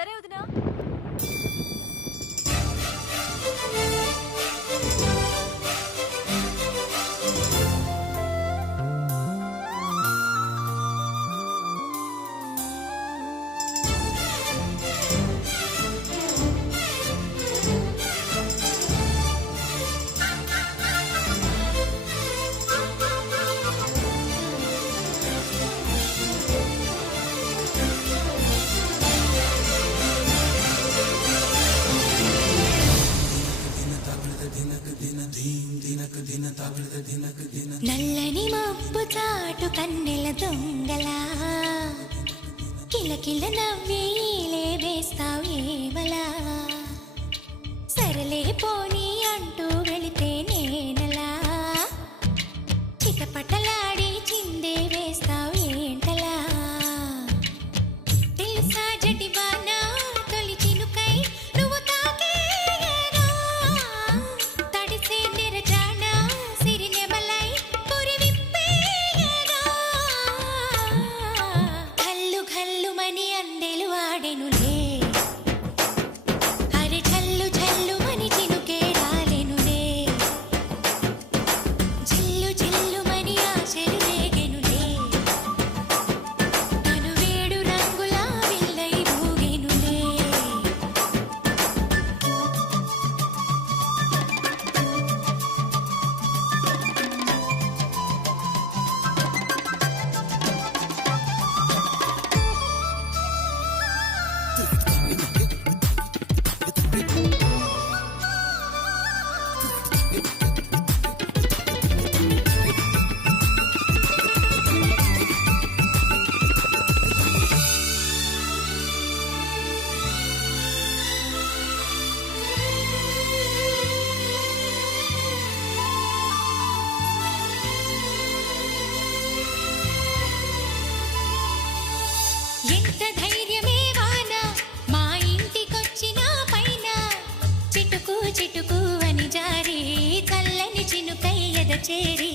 సరే వదినా. నల్లని మబ్బు చాటు కన్నెల దొంగలా కిలకిల నవ్వేలే వేస్తావు ఏవలా సరలే పోనీ అంటూ వెళితే నేనలా చిటపటలాడి చిందే వేస్తావు ఏంటలా తెలుసా జటివానా తొలి చినుకై నువ్వు తాకేయగా తడిసే నిరజానా సిరినెమలై పురి విప్పేయగా ఘల్లు ఘల్లుమని అందెలు ఆడెనులే అరే ఝల్లు ఝల్లుమని చినుకే రాలెనులే జిల్లు జిల్లుమని ఆశలు రేగెనులే తను వేడు రంగులా విల్లై ఊగెనులే ఎంత ధైర్యమే వాన మా ఇంటికొచ్చిన పైన చిటుకు చిటుకు అని జారి చల్లని చినుకై ఎద చేరి